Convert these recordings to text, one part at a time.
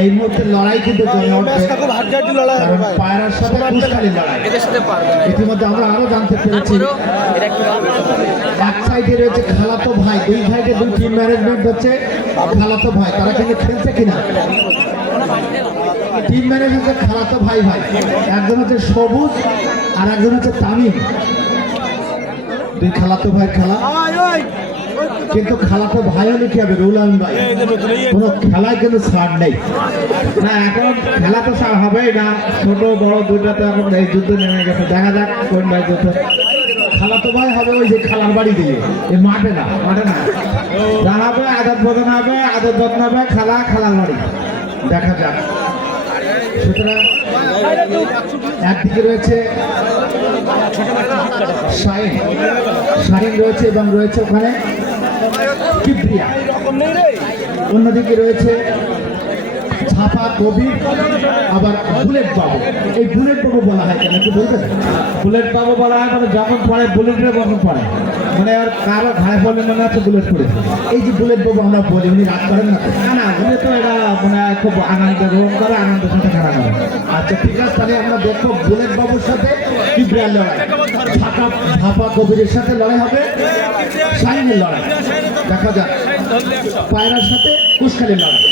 এই মুহূর্তে লড়াই কিন্তু পায়রার সাথে কুশকালীর লড়াই। এদের সাথে পারবে না। ইতিমধ্যে আমরা আরও জানতে পেরেছি। এক সাইডে রয়েছে খালাতো ভাই দুই সাইডে দুই টিম ম্যানেজমেন্ট হচ্ছে। খালাতো ভাই তারা কিন্তু খেলছে কিনা? টিম ম্যানেজমেন্টের খালাতো ভাই ভাই। একজন হচ্ছে সবুজ আর একজন হচ্ছে তামিম। দুই খালাতো ভাই খেলা। কিন্তু খালাতো ভাই। হলে কি হবে রুলান ভাই কোনো খেলায় কিন্তু ছাড় নেই। না এখন খেলা তো ছাড় হবেই না। ছোট বড় দুটো তো এখন এই যুদ্ধ নেমে গেছে। দেখা যাক কোন ভাই যুদ্ধ। খেলা তো ভাই হবে ওই যে খালার বাড়ি দিয়ে। এই মাঠে না মাঠে না। দাঁড়াবে আদত বদন হবে আদত যত্ন হবে খেলা খেলার বাড়ি। দেখা যাক। সুতরাং একদিকে রয়েছে শাহিন। শাহিন রয়েছে এবং রয়েছে ওখানে অন্যদিকে রয়েছে ছাপা কবি, আবার বুলেট বাবু। এই বুলেট বাবু বলা হয় কেন? একটু বলতে বুলেট বাবু বলা হয় মানে যখন পড়ে বুলেটের যখন পড়ে মানে আর কারও ঘাড়ে বলে মনে হচ্ছে বুলেট পড়েছে। এই যে বুলেট বাবু আমরা বলি, উনি রাগ করেন না? না উনি তো এটা মানে খুব আনন্দ গ্রহণ করে, আনন্দের সাথে খেলা করে। আচ্ছা ঠিক আছে, তাহলে আমরা দেখব বুলেট বাবুর সাথে কিপ্রিয়ার লড়াই। কবিরের সাথে লড়াই হবে। লড়াই। দেখা যাক। পায়রার সাথে লড়াই।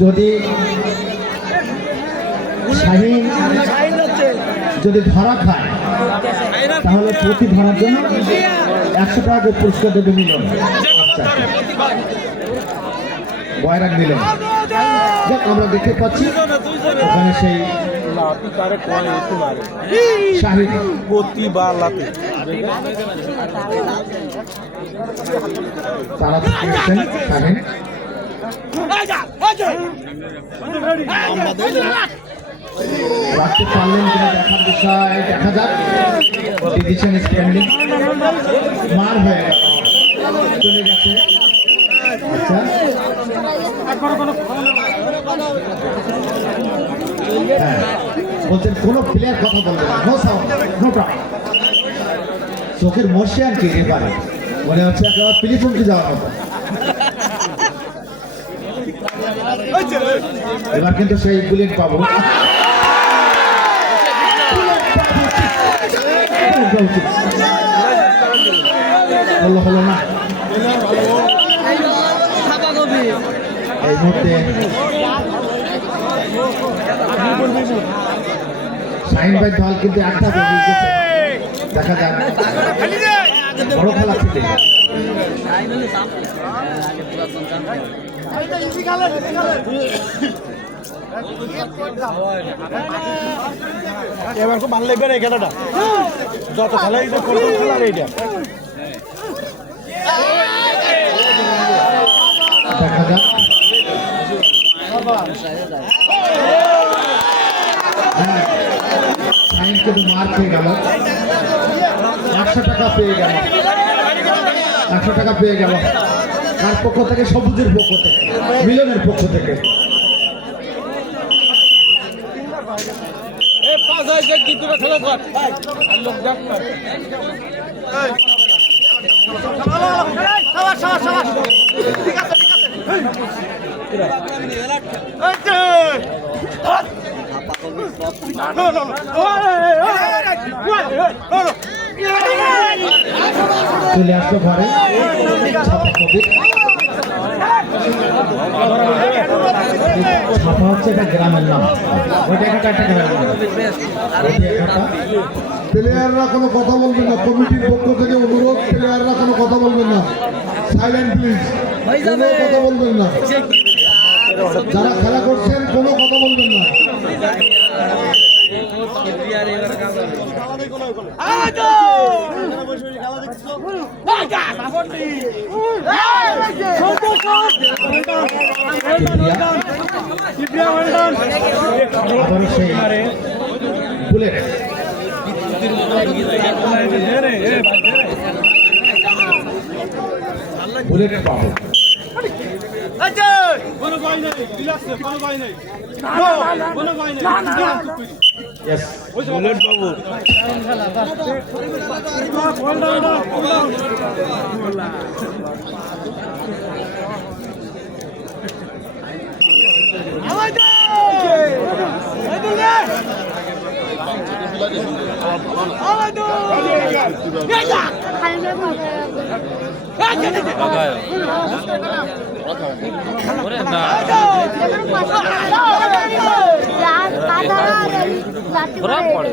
যদি যদি ধরা খায়, তাহলে প্রতি ধরার জন্য একশো টাকা করে পুরস্কার দেবে মিলন। আচ্ছা বয়রাগ দেখ আমরা দেখতে পাচ্ছি ওখানে সেই তারা রাখতে পারলেন কিনা দেখার বিষয়, দেখা যাক। মার হয়ে গেল। চলে আচ্ছা। বলছেন, কোনো প্লেয়ার কথা বলবে না। সাউন্ড চোখের মশিয়ান কি এবারে মনে হচ্ছে একেবারে পিলি চমকে যাওয়ার মতো। এবার কিন্তু সেই বুলেট পাবো। হলো হলো না। এই মুহূর্তে দেখা যাক। এবার খুব ভালো লাগবে রে খেলাটা। যত খেলা এই যে প্রথম খেলা রে দেখা যাক হ্যাঁ, কিন্তু মার পেয়ে গেল একশো টাকা পেয়ে গেল একশো টাকা পেয়ে গেল তার পক্ষ থেকে সবুজের পক্ষ থেকে মিলনের পক্ষ থেকে চলে ঘরে ছাপা হচ্ছে একটা গ্রামের নাম প্লেয়াররা কোনো কথা বলবেন না, কমিটির পক্ষ থেকে অনুরোধ, প্লেয়াররা কোনো কথা বলবেন না। সাইলেন্ট প্লিজ কোনো কথা বলবেন না। যারা খেলা করছেন কোনো কথা বলবেন না। বুলেট। বুলেট পাবো। কোনো ভয় নেই রিল্যাক্স কোনো ভয় নেই। নো কোনো ভয় নেই। না না यस বুলেট বাবু ফোন দাও দাও ফোন দাও আওয়াজ দাও আওয়াজ দাও পড়ে